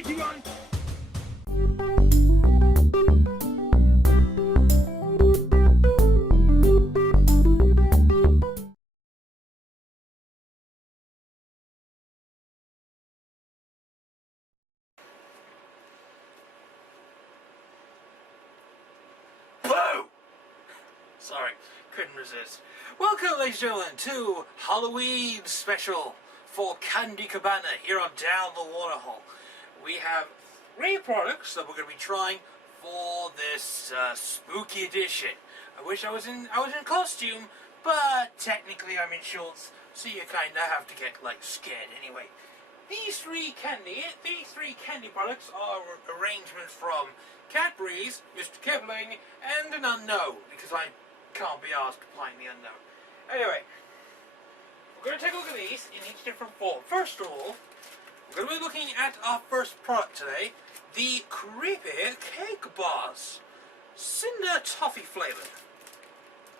waiting on. Whoa! Sorry, couldn't resist. Welcome, ladies and gentlemen, to Halloween special for Candy Cabana here on Down the Waterhole. We have 3 products that we're going to be trying for this spooky edition. I wish I was in costume, but technically I'm in shorts, so you kind of have to get scared anyway. These three candy products are arrangements from Cadbury's, Mr. Kipling, and an unknown, because I can't be asked to find the unknown. Anyway, we're going to take a look at these in each different form. First of all, we're going to be looking at our first product today, the creepy cake bars, cinder toffee flavored.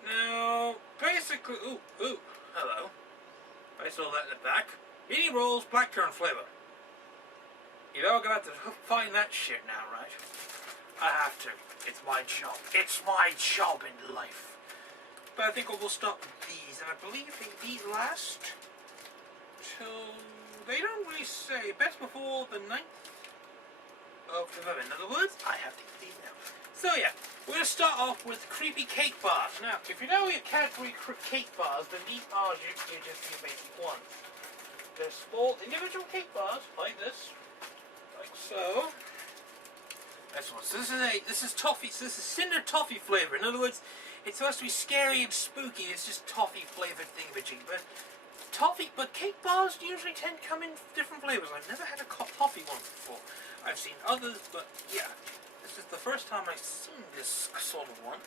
Now, basically, ooh, hello. I saw that in the back. Beanie Rolls blackcurrant flavor. You know, I'm gonna have to find that shit now, right? I have to. It's my job. It's my job in life. But I think we'll start with these, and I believe they last till, they don't really say, best before the 9th of November. In other words, I have to eat these now. So yeah, we're going to start off with creepy cake bars. Now, if you know your Cadbury cake bars, then these are just your basic ones. They're small individual cake bars, like this. Like so. That's one. So this is toffee, so this is cinder toffee flavor. In other words, it's supposed to be scary and spooky. It's just toffee flavored thingamajig. But cake bars usually tend to come in different flavors. I've never had a toffee one before. I've seen others, but yeah. This is the first time I've seen this sort of one.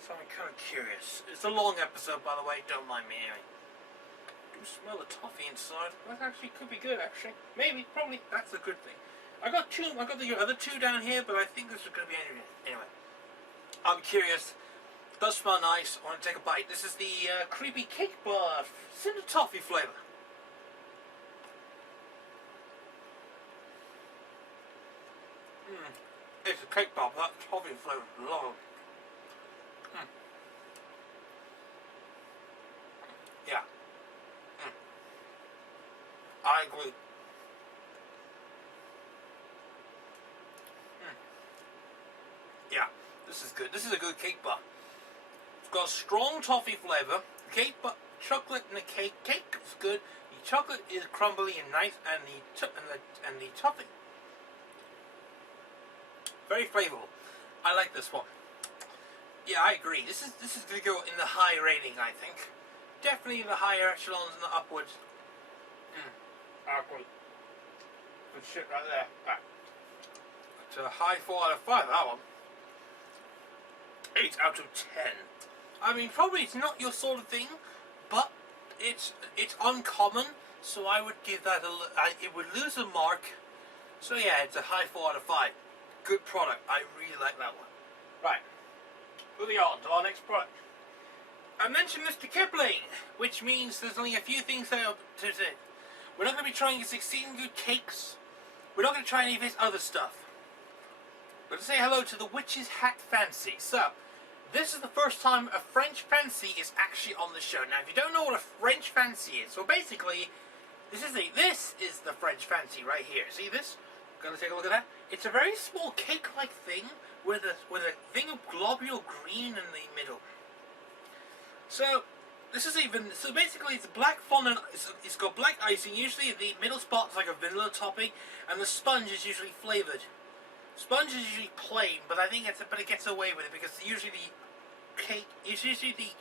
So I'm kind of curious. It's a long episode, by the way. Don't mind me anyway. I do smell the toffee inside. That actually could be good, actually. Maybe, probably. That's a good thing. I got the other 2 down here, but I think this is going to be anyway. I'm curious. It does smell nice. I want to take a bite. This is the creepy cake bar, cinder toffee flavor. It's a cake bar, but that toffee flavor is lovely. Yeah. I agree. Yeah, this is good. This is a good cake bar. It's got a strong toffee flavor. Cake, but chocolate in the cake. Cake is good. The chocolate is crumbly and nice, and the toffee very flavorful. I like this one. Yeah, I agree. This is going to go in the high rating, I think. Definitely in the higher echelons and the upwards. I agree. Good shit right there. It's a high 4 out of 5, that one. 8 out of 10. I mean, probably it's not your sort of thing, but it's uncommon, so I would give that it would lose a mark. So yeah, it's a high 4 out of 5. Good product. I really like that one. Right. Moving on to our next product. I mentioned Mr. Kipling, which means there's only a few things to say. We're not going to be trying his 16 good cakes. We're not going to try any of his other stuff. We're going to say hello to the Witch's Hat Fancy. So, this is the first time a French fancy is actually on the show. Now, if you don't know what a French fancy is, so basically, this is the French fancy right here. See this? Gonna take a look at that. It's a very small cake-like thing with a thing of globule green in the middle. So basically it's black fondant. It's got black icing. Usually the middle spot's like a vanilla topping, and the sponge is usually flavored. Sponge is usually plain, but I think it gets away with it because usually the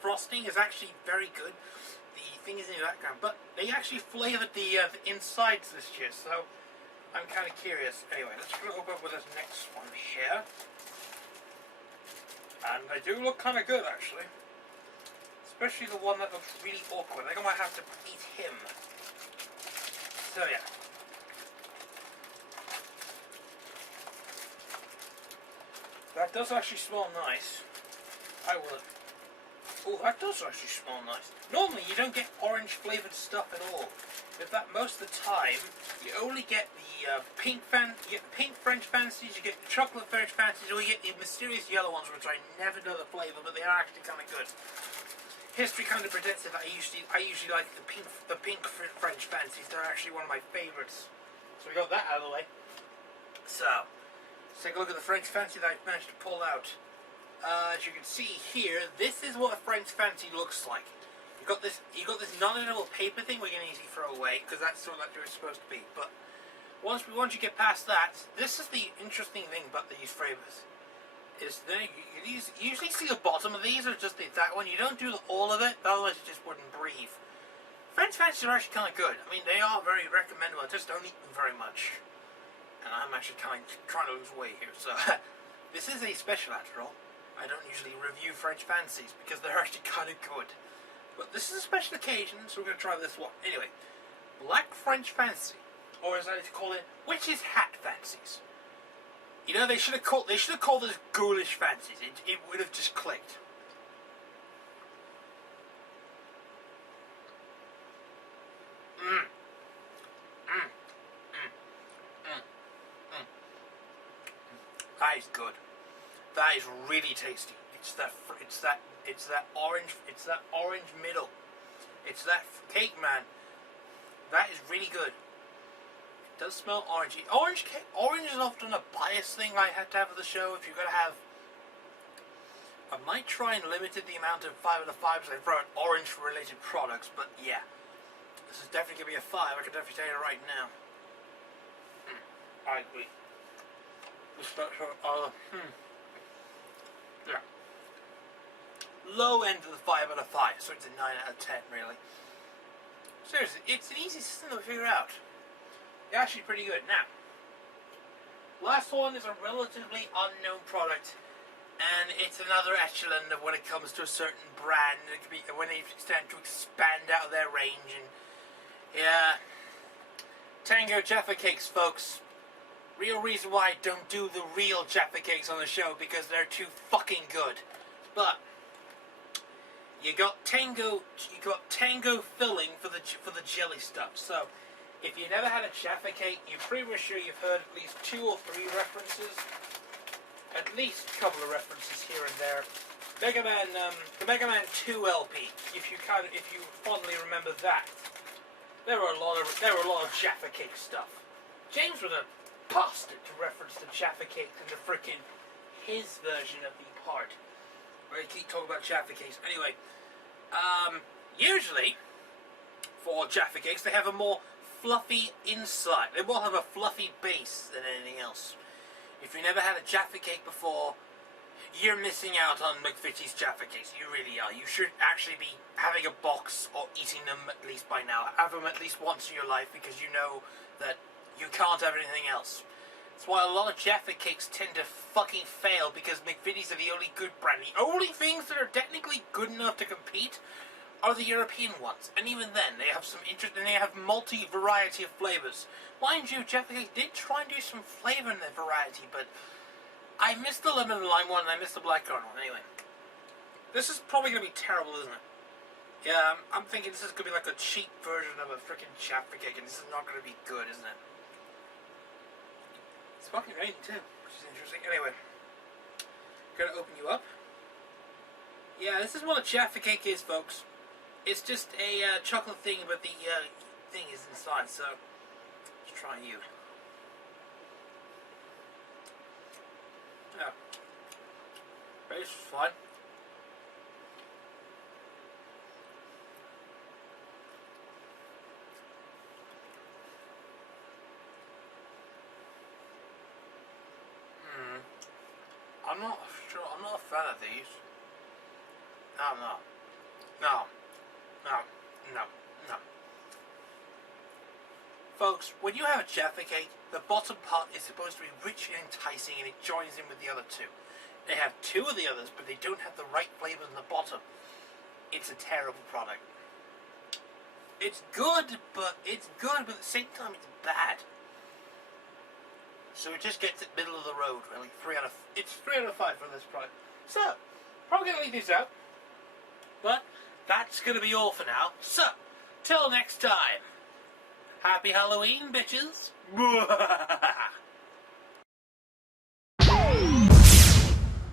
frosting is actually very good. The thing is in the background, but they actually flavored the insides this year, so I'm kind of curious. Anyway, let's open up with this next one here. And they do look kind of good, actually. Especially the one that looks really awkward. I think I might have to eat him. So, yeah. That does actually smell nice. I will. Oh, that does actually smell nice. Normally, you don't get orange-flavoured stuff at all. In fact, most of the time, you only get the pink you get the pink French fancies, you get the chocolate French fancies, or you get the mysterious yellow ones, which I never know the flavour, but they are actually kind of good. History kind of predicts it. I usually like the pink French fancies. They're actually one of my favourites. So we got that out of the way. So let's take a look at the French fancy that I've managed to pull out. As you can see here, this is what a French fancy looks like. You got this non-edible paper thing we can easily throw away because that's what that is supposed to be. But once you get past that, this is the interesting thing about these flavors. Is you usually see the bottom of these, or just that one. You don't do all of it, otherwise it just wouldn't breathe. French fancies are actually kind of good. I mean, they are very recommendable. I just don't eat them very much. And I'm actually kind of trying to lose weight here, so this is a special after all. I don't usually review French fancies because they're actually kind of good. But this is a special occasion, so we're going to try this one. Anyway, Black French Fancy, or as I like to call it, Witch's Hat Fancies. You know, they should have called this Ghoulish Fancies. It would have just clicked. That is good. That is really tasty. It's that orange middle. It's that cake, man. That is really good. It does smell orangey. Orange is often a biased thing I have to have for the show. If you're gonna have, I might try and limit the amount of 5 out of 5s I throw at orange-related products. But yeah, this is definitely gonna be a 5. I can definitely tell you right now. I agree. Yeah. Low end of the 5 out of 5, so it's a 9 out of 10, really. Seriously, it's an easy system to figure out. It's actually pretty good. Now, last one is a relatively unknown product, and it's another echelon of when it comes to a certain brand. It could be when they start to expand out of their range, and yeah, Tango Jaffa Cakes, folks. Real reason why I don't do the real Jaffa Cakes on the show, because they're too fucking good. But you got Tango filling for the jelly stuff. So if you never had a Jaffa Cake, you're pretty much sure you've heard at least 2 or 3 references. At least a couple of references here and there. The Mega Man 2 LP. If you fondly remember that, there were a lot of Jaffa Cake stuff. James was a bastard to reference the Jaffa Cake in the frickin' his version of the part where he keep talking about Jaffa Cakes. Anyway, usually for Jaffa Cakes they have a more fluffy inside. They will have a fluffy base than anything else. If you never had a Jaffa Cake before, you're missing out on McVitie's Jaffa Cakes. You really are. You should actually be having a box or eating them at least by now. Have them at least once in your life, because you know that you can't have anything else. That's why a lot of Jaffa Cakes tend to fucking fail, because McVitie's are the only good brand. The only things that are technically good enough to compete are the European ones. And even then, they have some interest, and they have multi-variety of flavours. Mind you, Jaffa Cake did try and do some flavour in their variety, but I missed the lemon and lime one, and I missed the blackcurrant one. Anyway, this is probably going to be terrible, isn't it? Yeah, I'm thinking this is going to be like a cheap version of a freaking Jaffa Cake, and this is not going to be good, isn't it? It's fucking raining too, which is interesting. Anyway, gonna open you up. Yeah, this is what a Jaffa Cake is, folks. It's just a chocolate thing, but the thing is inside. So let's try you. Yeah, base is fine. I'm not sure. I'm not a fan of these. No. Folks, when you have a Jaffa Cake, the bottom part is supposed to be rich and enticing, and it joins in with the other 2. They have 2 of the others, but they don't have the right flavor in the bottom. It's a terrible product. It's good, but at the same time, it's bad. So it just gets it middle of the road, really. 3 out of 5 for this product. So, probably going to leave these out. But that's going to be all for now. So, till next time. Happy Halloween, bitches!